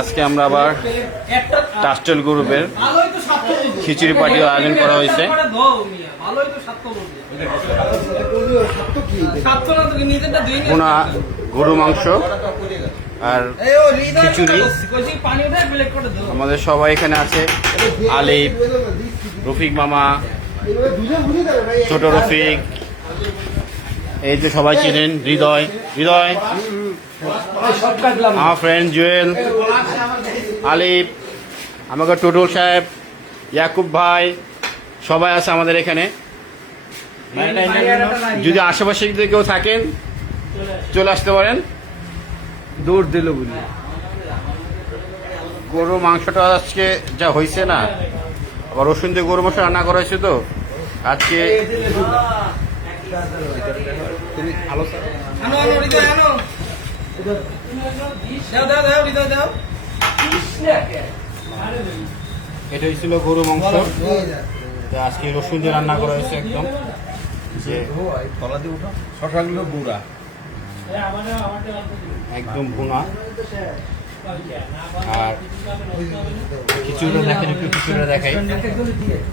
আজকে আমরা আবার টাস্টেল গ্রুপের খিচুড়ি পার্টির আয়োজন করা হয়েছে। ভুনা গরু মাংস আর খিচুড়ি। আমাদের সবাই এখানে আছে, আলিফ, রফিক মামা, ছোট রফিক, এই যে সবাই চিনেন, হৃদয়, আমার ফ্রেন্ড জুয়েল, আলিফ, আমাকে টুটুল সাহেব, ইয়াকুব ভাই, সবাই আছে আমাদের এখানে। যদি আশেপাশে যদি কেউ থাকেন চলে আসতে পারেন। দৌড় দিল বলি। গরু মাংসটা আজকে যা হয়েছে না, আবার রসুন দিয়ে গরু মাংস রান্না করা হয়েছে তো আজকে। এটা হয়েছিল গরু মাংস, আজকে রসুন দিয়ে রান্না করা হয়েছে একদম, যে শশাগুলো গুঁড়া একদম ভুনা। আর খিচুড়িটা দেখেন, একটু খিচুড়িটা দেখাই।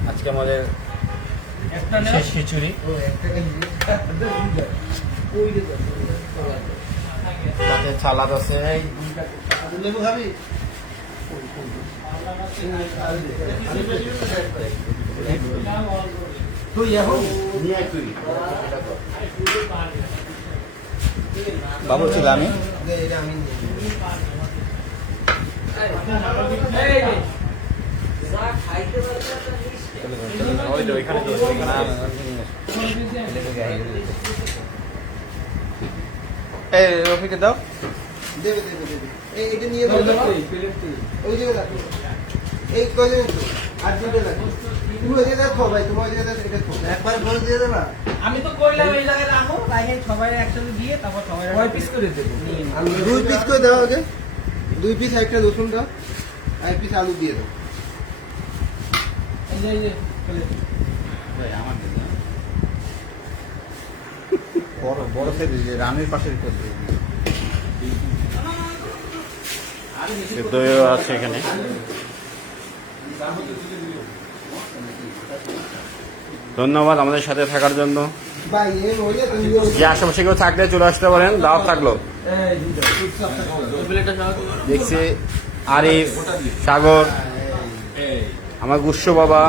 আজকে আমাদের শেষ খিচুড়ি, সাথে সালাদ আছে। বাবু ছিল আমি রফিকে দাও, দেবে দেবে দেবে। এইটা নিয়ে যাও, ওই জায়গায় রাখো। এই কয়জন তো আর দুটো রাখো। তুমি ওই জায়গায় রাখো ভাই, তোমার ওই জায়গায় এটা রাখো। একবারে বলে দিয়ে দেবা। আমি তো কইলাম এই জায়গায় রাখো, রাখে সবাই একসাথে দিয়ে তারপর সবাই কয় পিস করে দেবো? আমি 2 পিস করে দাও আগে। 2 পিস একটা রসুন দাও, আর 1 পিস আলু দিয়ে দাও। এই যে বড় বড় সাইজ রামের পাশের করতে। দইও আছে এখানে। ধন্যবাদ আমাদের সাথে থাকার জন্য। ভাই এই হইলে তুমি যে আশেপাশে কেউ থাকলে চলে আসতে পারেন, দাওয়াত থাকলো। দেখছি আরিফ, সাগর, আমার গুস্ব বাবা,